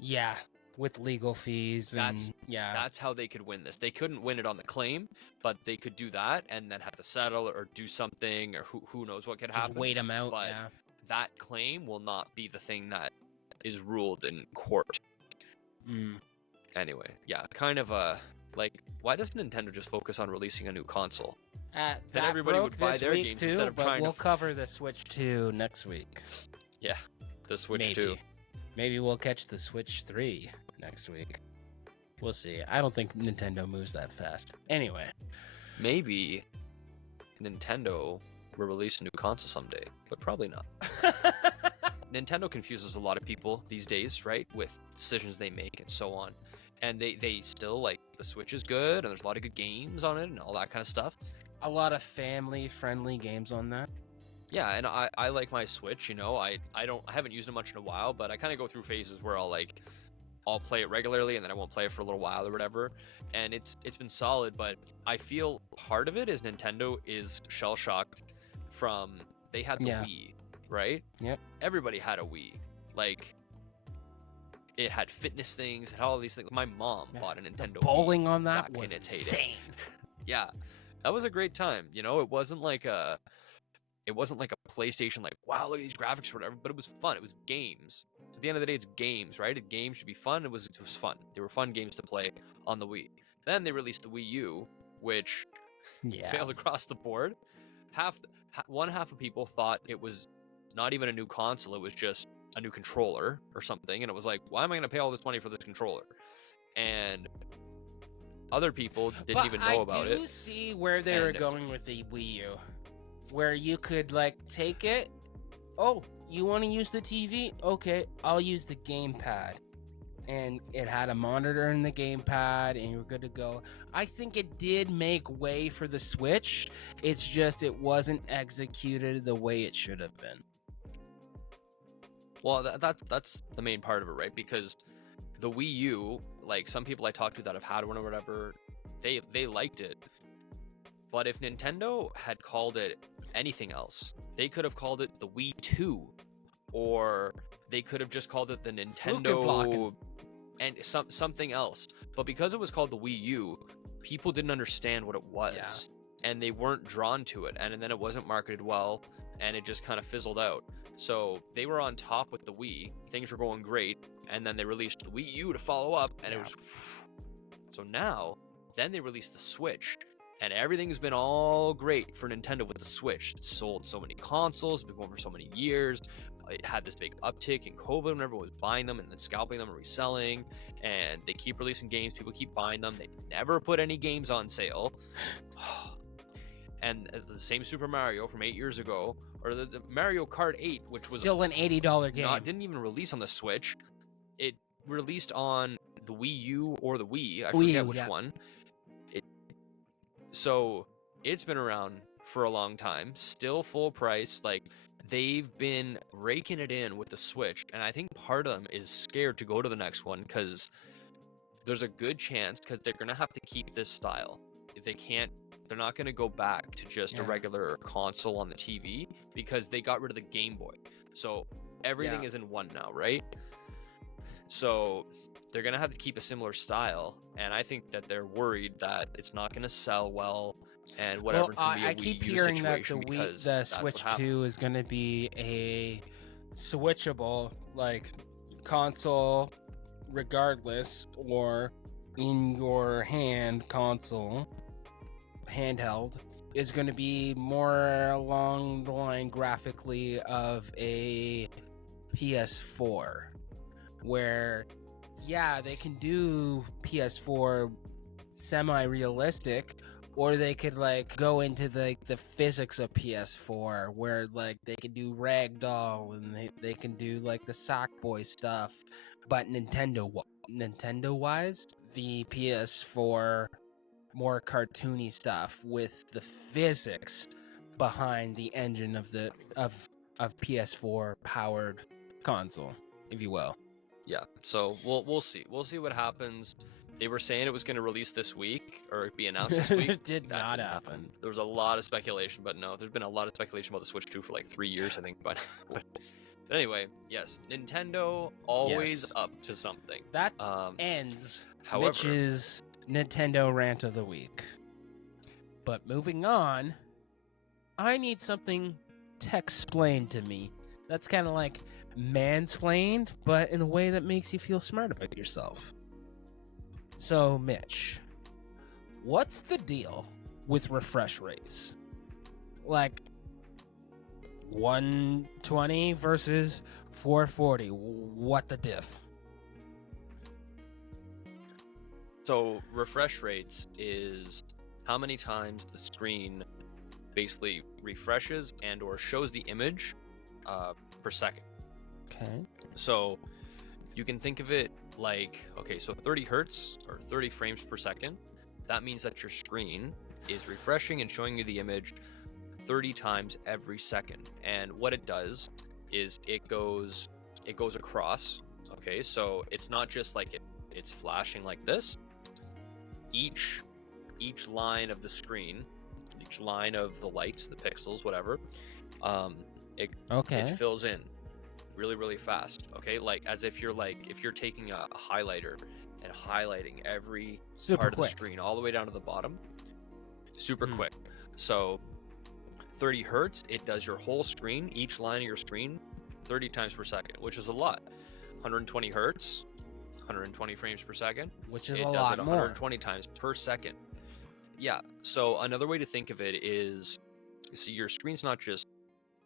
Yeah, with legal fees and That's how they could win this. They couldn't win it on the claim, but they could do that and then have to settle or do something, or who knows what could just happen. wait them out. But Yeah. that claim will not be the thing that is ruled in court. Mm. Anyway, yeah, kind of like, why doesn't Nintendo just focus on releasing a new console? Then That everybody would broke buy this their week games too, instead of but trying to we'll cover the Switch 2 next week. Yeah, the Switch Maybe. 2. Maybe we'll catch the Switch 3 next week. We'll see. I don't think Nintendo moves that fast. Anyway. Maybe Nintendo will release a new console someday, but probably not. Nintendo confuses a lot of people these days, right? With decisions they make and so on. And they still, like, the Switch is good, and there's a lot of good games on it and all that kind of stuff. A lot of family-friendly games on that. Yeah, and I like my Switch, you know. I haven't used it much in a while, but I kind of go through phases where I'll play it regularly and then I won't play it for a little while or whatever. And it's been solid, but I feel part of it is Nintendo is shell-shocked from they had the Yeah. Wii, right? Yep. Everybody had a Wii. Like, it had fitness things, it had all these things. My mom Yeah. bought a Nintendo Bowling Wii on that back was in its heyday. insane. Yeah, that was a great time. You know, it wasn't like a PlayStation, like, wow, look at these graphics or whatever, but it was fun. It was games. At the end of the day, it's games, right? Games should be fun. It was fun. They were fun games to play on the Wii. Then they released the Wii U, which Yeah. failed across the board. One half of people thought it was not even a new console, it was just a new controller or something, and it was like, why am I going to pay all this money for this controller? And other people didn't even know about I it. do see where they were And- going with the Wii U. where you could like take it. Oh, you want to use the TV? Okay, I'll use the gamepad. And it had a monitor in the gamepad, and you were good to go. I think it did make way for the Switch. It's just it wasn't executed the way it should have been. Well, that's the main part of it, right? Because the Wii U, like some people I talked to that have had one or whatever, they liked it. But if Nintendo had called it anything else, they could have called it the Wii 2, or they could have just called it the Nintendo and something else. But because it was called the Wii U, people didn't understand what it was, and they weren't drawn to it, and then it wasn't marketed well, and it just kind of fizzled out. So they were on top with the Wii, things were going great, and then they released the Wii U to follow up, and it was so now then they released the Switch, and everything's been all great for Nintendo with the Switch. It sold so many consoles, been going for so many years. It had this big uptick in COVID when everyone was buying them and then scalping them and reselling, and they keep releasing games, people keep buying them. They never put any games on sale. And the same Super Mario from 8 years ago, or the Mario Kart 8, which was still an $80 game. Didn't even release on the Switch. It released on the Wii U or the Wii. I forget which one. So it's been around for a long time, still full price. Like, they've been raking it in with the Switch, and I think part of them is scared to go to the next one because there's a good chance, because they're gonna have to keep this style. If they can't, they're not gonna go back to just a regular console on the TV, because they got rid of the Game Boy. So everything is in one now, right? So they're gonna have to keep a similar style, and I think that they're worried that it's not gonna sell well, and whatever. Well, I keep hearing that the Switch 2 is gonna be a switchable like console, regardless, or in your hand console, handheld, is going to be more along the line graphically of a PS4, where they can do PS4 semi-realistic, or they could like go into the physics of PS4, where like they can do ragdoll and they can do like the Sackboy stuff. But Nintendo wise, the PS4 more cartoony stuff with the physics behind the engine of the of PS4 powered console, if you will. Yeah, so we'll see what happens. They were saying it was going to release this week, or be announced this week. It did not happen. There was a lot of speculation, but no, there's been a lot of speculation about the Switch 2 for like 3 years, I think. But anyway, yes, Nintendo always up to something. That ends however, Mitch's Nintendo rant of the week. But moving on, I need something tech-splained to me. That's kind of like mansplained, but in a way that makes you feel smart about yourself. So, Mitch, what's the deal with refresh rates? Like 120 versus 440. What the diff? So, refresh rates is how many times the screen basically refreshes and or shows the image per second. Okay. So, you can think of it like, okay, so 30 hertz or 30 frames per second, that means that your screen is refreshing and showing you the image 30 times every second. And what it does is it goes across. Okay, so it's not just like it's flashing like this. Each line of the screen, each line of the lights, the pixels, whatever, it fills in really, really fast. Okay, like as if you're taking a highlighter and highlighting every part of the screen all the way down to the bottom. Super quick. So 30 hertz, it does your whole screen, each line of your screen, 30 times per second, which is a lot. 120 hertz, 120 frames per second, which is a lot more. 120 times per second. Yeah. So another way to think of it is, see, your screen's not just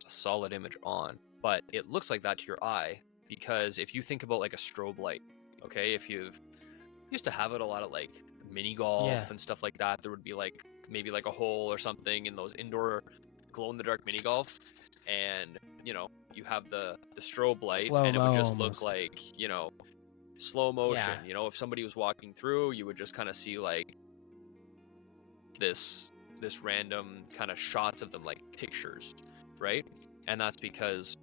a solid image on, but it looks like that to your eye, because if you think about like a strobe light, okay, if you've used to have it a lot of like mini golf and stuff like that, there would be like maybe like a hole or something in those indoor glow-in-the-dark mini golf, and you have the strobe light, Slow-mo and it would just almost. look like slow motion. Yeah. If somebody was walking through, you would just kind of see like this random kind of shots of them, like pictures, right? And that's because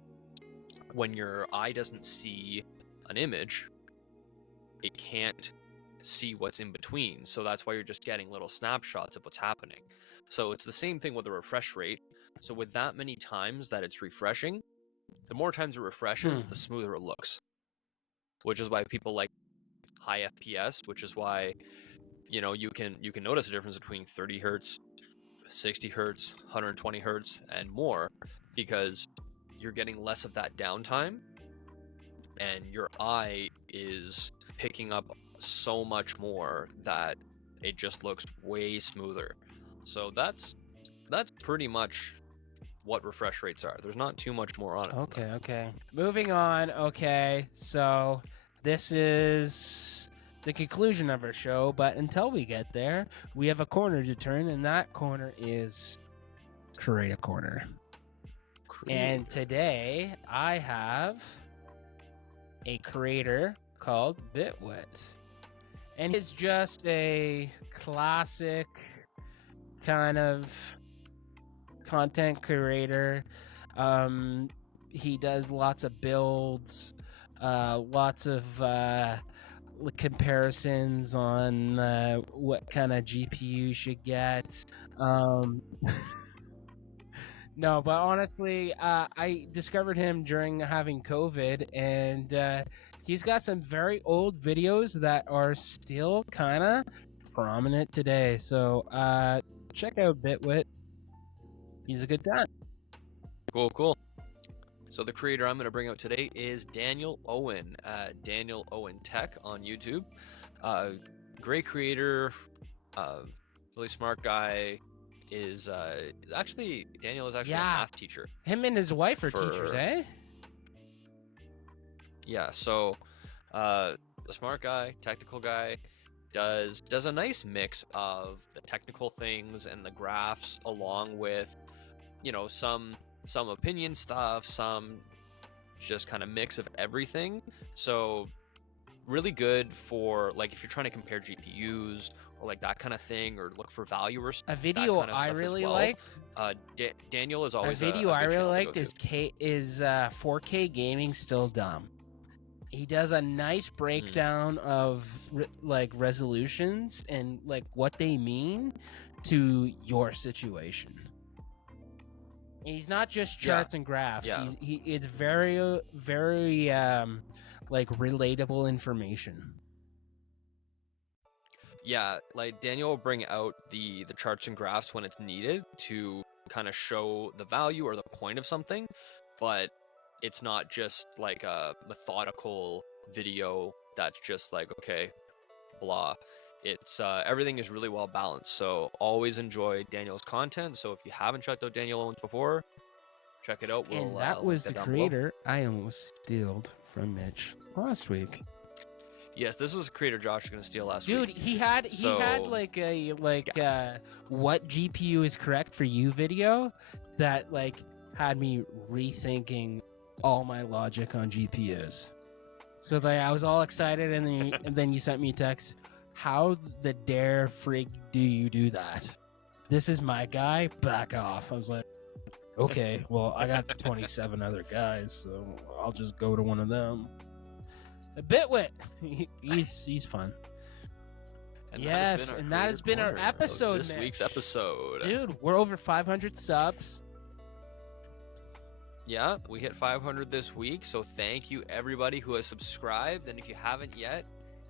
when your eye doesn't see an image, it can't see what's in between. So that's why you're just getting little snapshots of what's happening. So it's the same thing with the refresh rate. So with that many times that it's refreshing, the more times it refreshes, the smoother it looks. Which is why people like high FPS, which is why you can notice a difference between 30 hertz, 60 hertz, 120 hertz, and more, because you're getting less of that downtime, and your eye is picking up so much more that it just looks way smoother. So that's pretty much what refresh rates are. There's not too much more on it. Okay. Moving on. Okay, so this is the conclusion of our show, but until we get there, we have a corner to turn, and that corner is Create a Corner. And today I have a creator called Bitwit, and he's just a classic kind of content creator. He does lots of builds, lots of comparisons on what kind of GPU you should get. No, but honestly, I discovered him during having COVID, and he's got some very old videos that are still kind of prominent today. So check out Bitwit. He's a good guy. Cool. So the creator I'm going to bring out today is Daniel Owen, Daniel Owen Tech on YouTube. Great creator, really smart guy. Daniel is actually a math teacher. Him and his wife are teachers, eh? Yeah, so the smart guy, technical guy, does a nice mix of the technical things and the graphs, along with some opinion stuff, some just kind of mix of everything. So really good for like if you're trying to compare GPUs or like that kind of thing, or look for value or a video kind of I really liked. Daniel is always a video I really liked is 4K gaming still dumb. He does a nice breakdown of like resolutions and like what they mean to your situation. He's not just charts and graphs. Yeah. It's very, very like relatable information. Yeah, like Daniel will bring out the charts and graphs when it's needed to kind of show the value or the point of something, but it's not just like a methodical video that's just like, okay, blah. It's everything is really well balanced. So always enjoy Daniel's content. So if you haven't checked out Daniel Owens before, check it out. And that was the creator I almost stealed from Mitch last week. Yes, this was a creator Josh was gonna steal last week. Dude, he had like a what GPU is correct for you video that like had me rethinking all my logic on GPUs. So I was all excited, and then you sent me a text. How the dare frig do you do that? This is my guy. Back off. I was like, okay, well, I got 27 other guys, so I'll just go to one of them. Bitwit, he's fun. And yes, that has been our episode. This week's episode, dude. We're over 500 subs. Yeah, we hit 500 this week, so thank you everybody who has subscribed. And if you haven't yet,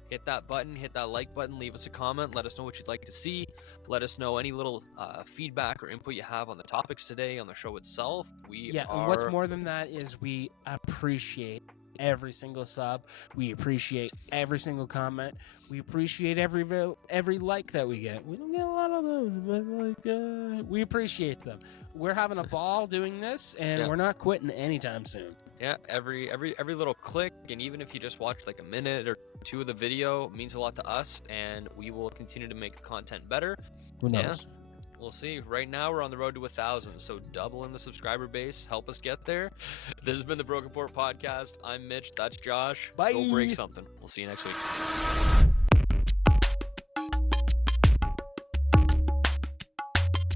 hit that button, hit that like button, leave us a comment, let us know what you'd like to see, let us know any little feedback or input you have on the topics today, on the show itself. And what's more than that is we appreciate every single sub, we appreciate every single comment, we appreciate every like that we get. We don't get a lot of those, but like we appreciate them. We're having a ball doing this, and we're not quitting anytime soon. Yeah, every little click, and even if you just watch like a minute or two of the video, means a lot to us, and we will continue to make the content better. Who knows? Yeah, We'll see. Right now, we're on the road to 1,000, so double in the subscriber base. Help us get there. This has been the Broken Port Podcast. I'm Mitch. That's Josh. Bye. Go break something. We'll see you next week.